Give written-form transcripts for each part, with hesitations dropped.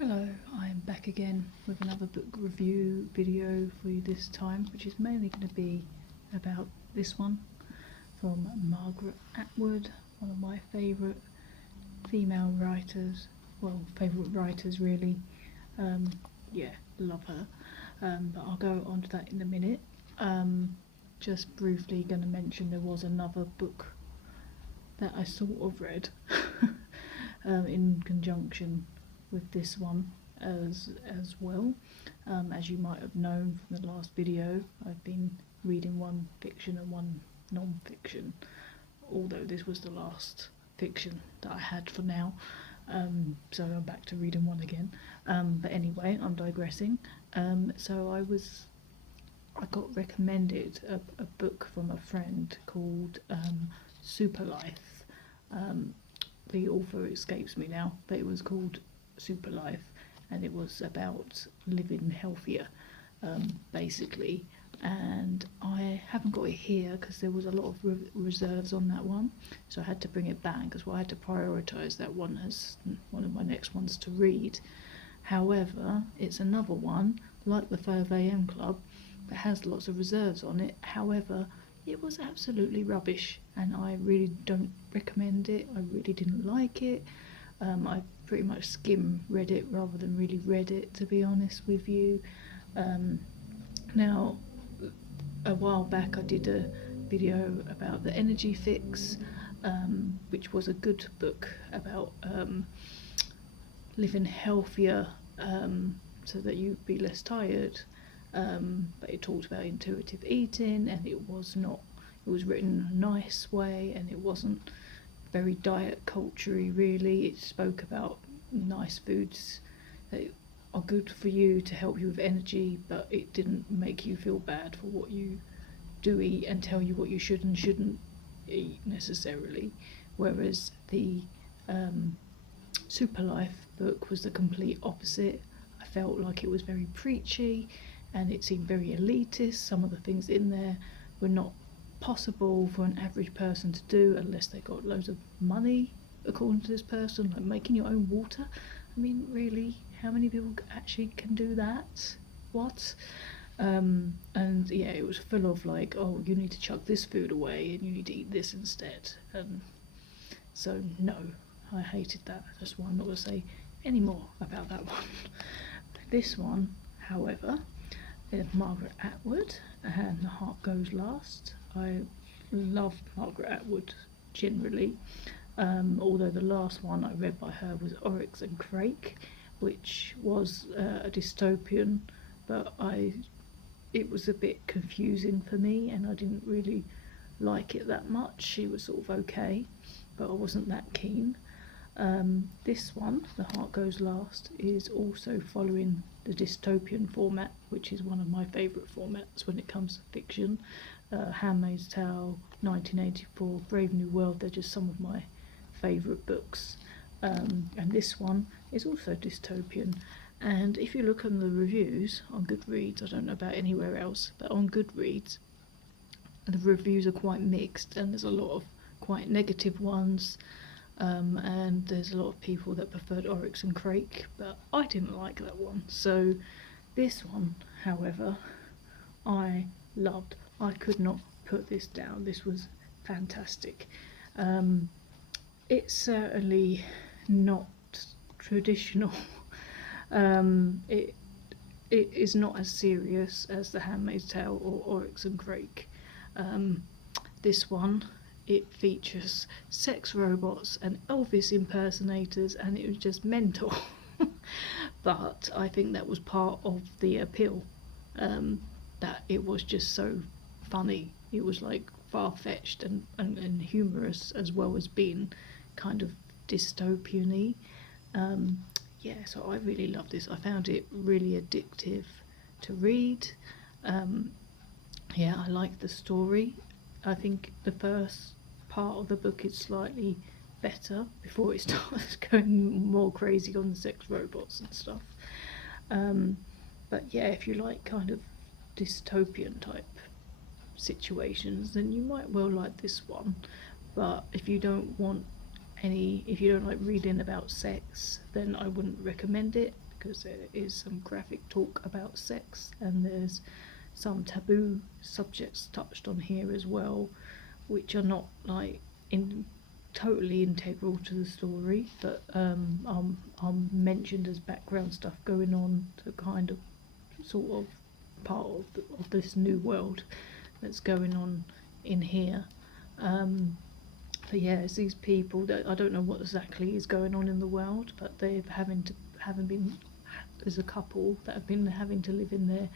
Hello, I'm back again with another book review video for you this time, which is mainly going to be about this one from Margaret Atwood, one of my favourite female writers, well, favourite writers really. Yeah, love her, but I'll go on to that in a minute. Just briefly going to mention there was another book that I sort of read in conjunction with this one as well. As you might have known from the last video, I've been reading one fiction and one non-fiction, although this was the last fiction that I had for now, so I'm back to reading one again. But anyway, I'm digressing. So I got recommended a book from a friend called Super Life. The author escapes me now, but it was called Super Life, and it was about living healthier, basically. And I haven't got it here because there was a lot of reserves on that one, so I had to bring it back because I had to prioritise that one as one of my next ones to read. However, it's another one like the 5am Club that has lots of reserves on it. However, it was absolutely rubbish and I really don't recommend it. I really didn't like it. I pretty much read it rather than really read it, to be honest with you. Now, a while back I did a video about The Energy Fix, which was a good book about living healthier so that you'd be less tired, but it talked about intuitive eating, and it was written in a nice way, and it wasn't very diet culture-y really. It spoke about nice foods that are good for you to help you with energy, but it didn't make you feel bad for what you do eat and tell you what you should and shouldn't eat necessarily. Whereas the Super Life book was the complete opposite. I felt like it was very preachy and it seemed very elitist. Some of the things in there were not possible for an average person to do unless they got loads of money, according to this person, like making your own water. I mean, really, how many people actually can do that? What? And yeah, it was full of like, oh, you need to chuck this food away and you need to eat this instead. So no, I hated that. That's why I'm not going to say any more about that one. This one, however, is Margaret Atwood, and The Heart Goes Last. I love Margaret Atwood generally, although the last one I read by her was Oryx and Crake, which was a dystopian, but it was a bit confusing for me and I didn't really like it that much. She was sort of okay, but I wasn't that keen. This one, The Heart Goes Last, is also following the dystopian format, which is one of my favourite formats when it comes to fiction. Handmaid's Tale, 1984, Brave New World, they're just some of my favourite books. And this one is also dystopian. And if you look on the reviews on Goodreads, I don't know about anywhere else, but on Goodreads, the reviews are quite mixed and there's a lot of quite negative ones. And there's a lot of people that preferred Oryx and Crake, but I didn't like that one. So this one, however, I loved. I could not put this down. This was fantastic. It's certainly not traditional. It is not as serious as The Handmaid's Tale or Oryx and Crake. This one, it features sex robots and Elvis impersonators, and it was just mental. But I think that was part of the appeal, that it was just so funny. It was like far-fetched and humorous, as well as being kind of dystopian-y. Yeah, so I really loved this. I found it really addictive to read. Yeah, I liked the story. I think the first part of the book is slightly better before it starts going more crazy on the sex robots and stuff. But yeah, if you like kind of dystopian type situations, then you might well like this one. But if you don't like reading about sex, then I wouldn't recommend it. because there is some graphic talk about sex, and there's some taboo subjects touched on here as well, which are not like totally integral to the story, but are mentioned as background stuff going on to kind of sort of part of this new world that's going on in here. But yeah, it's these people that I don't know what exactly is going on in the world, but they've been there's a couple that have been having to live in their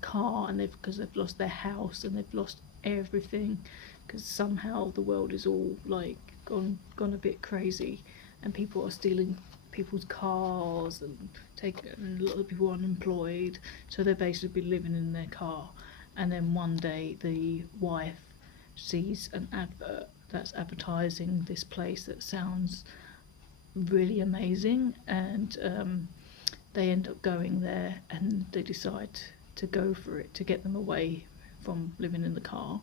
car, and because they've lost their house and they've lost everything, because somehow the world is all like gone a bit crazy, and people are stealing people's cars and a lot of people are unemployed, so they're basically living in their car. And then one day the wife sees an advert that's advertising this place that sounds really amazing, and they end up going there, and they decide to go for it to get them away from living in the car.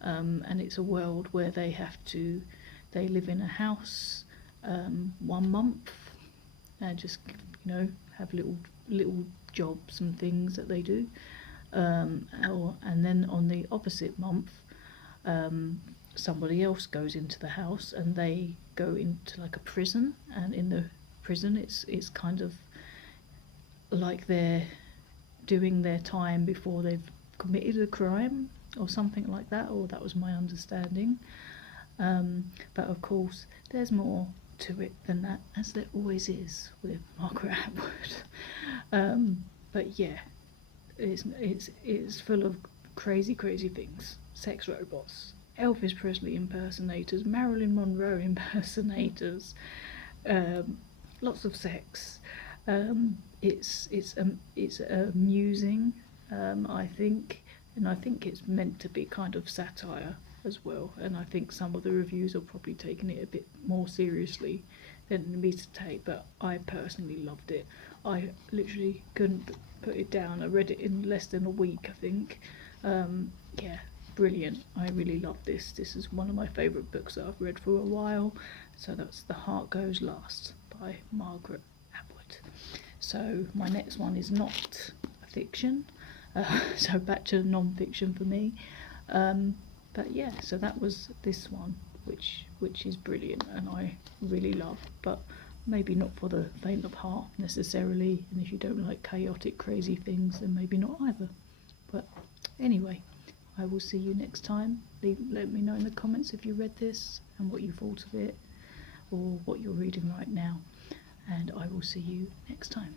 And it's a world where they live in a house 1 month, and just have little jobs and things that they do, and then on the opposite month, somebody else goes into the house, and they go into like a prison, and in the prison it's kind of like they're doing their time before they've committed a crime or something like that, or that was my understanding. But of course there's more to it than that, as there always is with Margaret Atwood. But yeah, it's full of crazy things: sex robots, Elvis Presley impersonators, Marilyn Monroe impersonators, lots of sex. It's amusing, I think, and I think it's meant to be kind of satire as well. And I think some of the reviews are probably taking it a bit more seriously than me to take, but I personally loved it. I literally couldn't put it down. I read it in less than a week, I think. Yeah, brilliant. I really love this. This is one of my favourite books that I've read for a while. So that's The Heart Goes Last by Margaret Atwood. So my next one is not a fiction, so back to non-fiction for me. But yeah, so that was this one, which is brilliant and I really love, but maybe not for the faint of heart necessarily, and if you don't like chaotic, crazy things, then maybe not either. But anyway, I will see you next time. Let me know in the comments if you read this and what you thought of it, or what you're reading right now, and I will see you next time.